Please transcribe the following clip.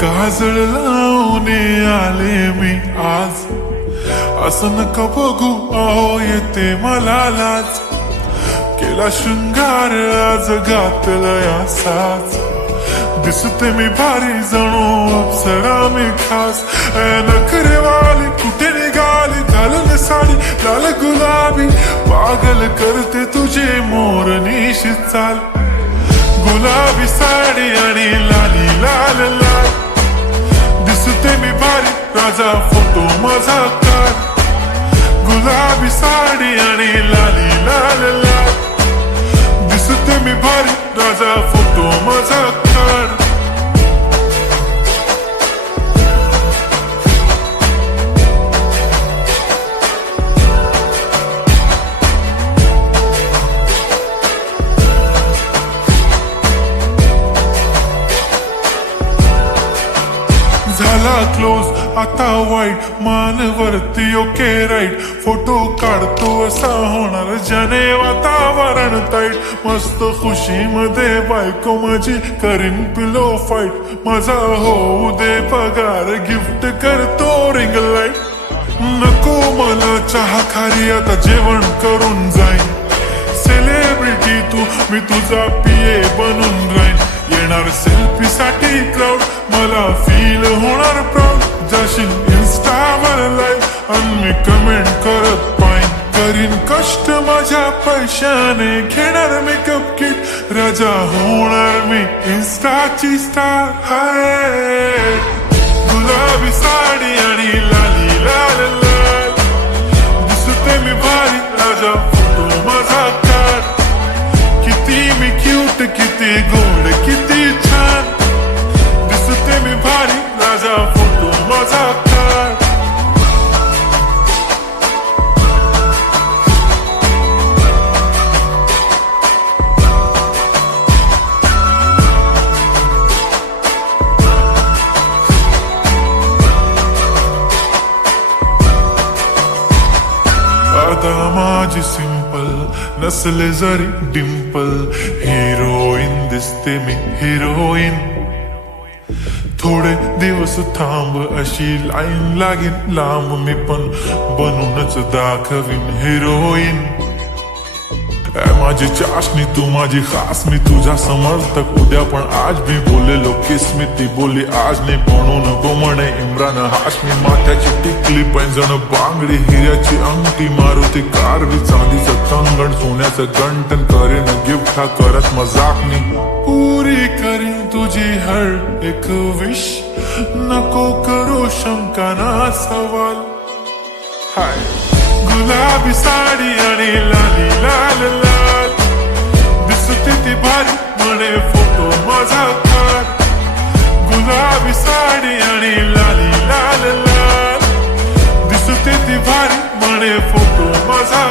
काजळ लावून आले मी आज, असं नका बघू अहो येते मला लाज. केला शृंगार आज घातलाय असाच, दिसते मी भारी जणू अप्सरा मी खास. नखरेवाली कुठे निघाली घालून साडी लाल गुलाबी, पागल करते तुझे मोरनीशी चाल. गुलाबी साडी आणि लाली लाल लाल, दिसते मी भारी राजा फोटो माझा काढ. गुलाबी साडी आणि लाली लाल लाल, दिसते मी भारी राजा फोटो माझा काढ. झाला क्लोज आता वाईट, मान वरती ओके राईट. फोटो काढतो असा होणार ज्याने वातावरण ताईट. मस्त खुशी मध्ये बायको माझी करीन पिलो फाईट. माझा होऊ दे पगार गिफ्ट करतो रिंग लाईट. नको मला चहा खारी आता जेवण करून जाईन. सेलिब्रिटी तू मी तुझा पिये बनून राहीन. येणार सेल्फी साठी क्राऊड मला फील होणार प्राऊड. जाशील इन्स्टावर लाईव्ह आणि मी कमेंट करत पाईन. करीन कष्ट माझ्या पैशाने घेणार मेकअप किट. राजा होणार मी इन्स्टाची स्टार. हाय गुलाबी साडी आणि लाली लाल लाल, दिसते मी भारी राजा फोटो माझा काढ. किती मी क्यूट किती गोड किती छान, दिसते मी भारी राजा फोटो माझा काढ. आता माझी सिंपल नसले जरी डिंपल, हिरोईन दिसते मी हिरोईन. थोडे दिवस थांब अशी लाईन लागेल लांब, मी पण बनूनच दाखवीन हिरोईन. माझी चाशनी तू माझी खास, मी तुझा समर्थक उद्या पण आज मी बोलेलो किस्मी. ती बोली आज नाही म्हणून गो म्हणे इम्रान हाशमी. माथ्याची टिकली पैंजण बांगडी हिऱ्याची अंगठी, मारुती कारवी चांदीचं कंगण सोन्याचं गंटन. करेन गिफ्ट हा करत मजाकनी, पुरी करीन तुझी हर एक विश. नको करू शंका ना सवाल. हाय गुलाबी साडी आणि लाली लाल लाल, दिसते ती भारी म्हणे फोटो माझा काढ. गुलाबी साडी आणि लाली लाल लाल, दिसते ती भारी म्हणे फोटो माझा